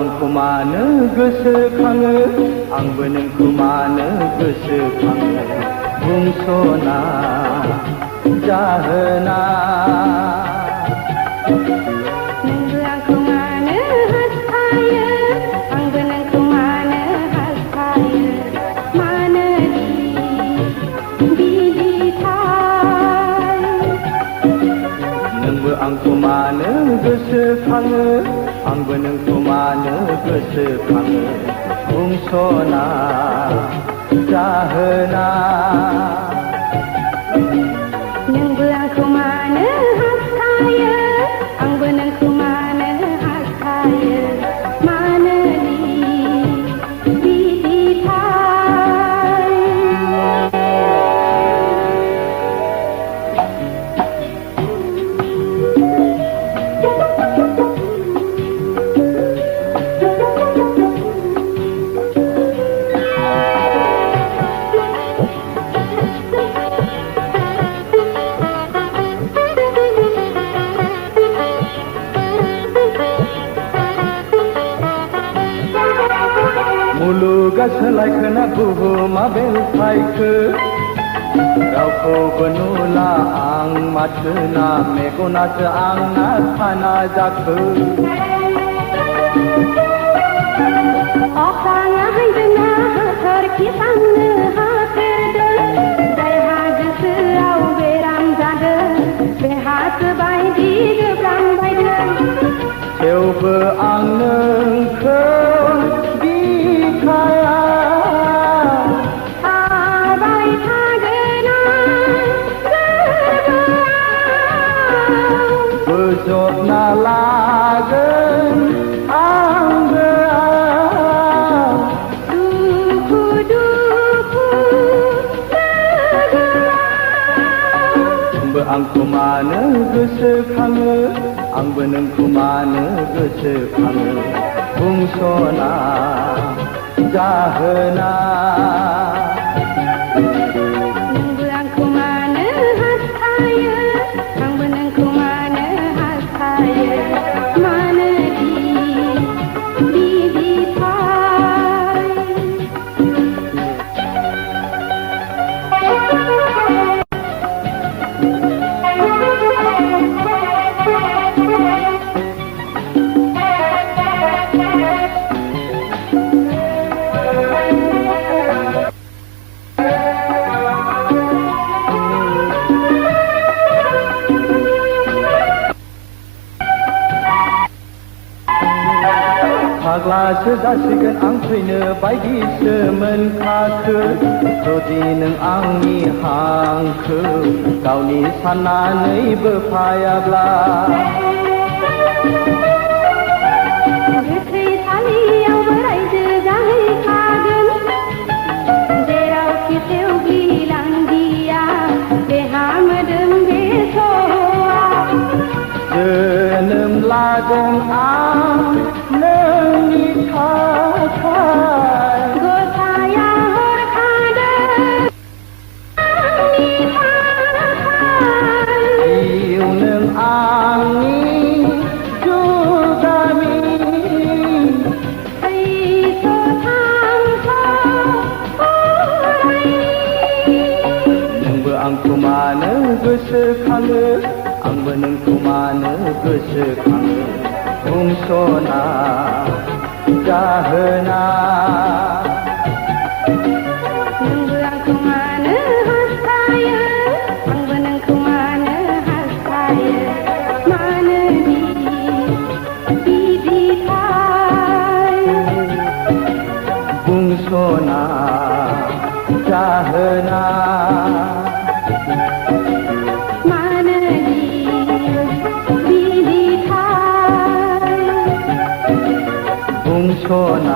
आंखौ मानो गोसोखाङो आंबो नोंखौ मानो गोसोखाङो बुंस'ना जाहोना नोंबो आंखौ मानो हास्थायो आंबो नोंखौ मानो हास्थायो मानो बिदिथाय नोंबो आंखौ मानो गोसोखाङो आंबो नोंखौ मानो गोसोखाङो बुंस'ना जाहोना नोंबो आंखौ मानो हास्थायो आंबो नोंखौ मानो हास्थायो मानो बिदिथाय मुलुगा सोलायखोना बुहुमा बेलथायखो रावखौबो नुला आं माथोना मेगनासो आंना खाना जाखो अखाया हायदोंना हाथरखि साननो हाफेरदों जायहा गोसोआव बेराम जादों बेहासो बायदि गोब्राम बायदों थेवबो आं नोंखौ गिखाया थाबाय थागोन गोरबोआव बोजबना लागोन आंबो दुखु दुखु नोंबो आंखौ मानो गोसोखाङो आंबो नोंखौ मानो गोसोखाङो बुंस'ना जाहोना नोंबो आंखौ मानो हास्थायो आंबो नोंखौ मानो हास्थायो मानो बिदिथाय फाग्लासो जासिगोन आं थैनो बायदिसो मोनखाखो जुदि नों आंनि हांखो गावनि साननानैबो फायाब्ला गोथैसालियावबो रायजो जाहैखागोन जेरावखि थेवग्लिलांदिया देहा मोदोम बे सहआ जोनोम लागोन आं नोंनि थाखाय गसाया हरखादों आंनि थाखाय जिउ नों आंनि जुगामि थैस' थांस' अरायनि नोंबो आंखौ मानो गोसोखाङो आंबो नोंखौ मानो गोसोखाङो बुंस'ना जाहोना नोंबो आंखौ मानो हास्थायो आंबो नोंखौ मानो हास्थायो मानो बिदिथाय बुंस'ना जाहोना मानो बिदिथाय बुंस'ना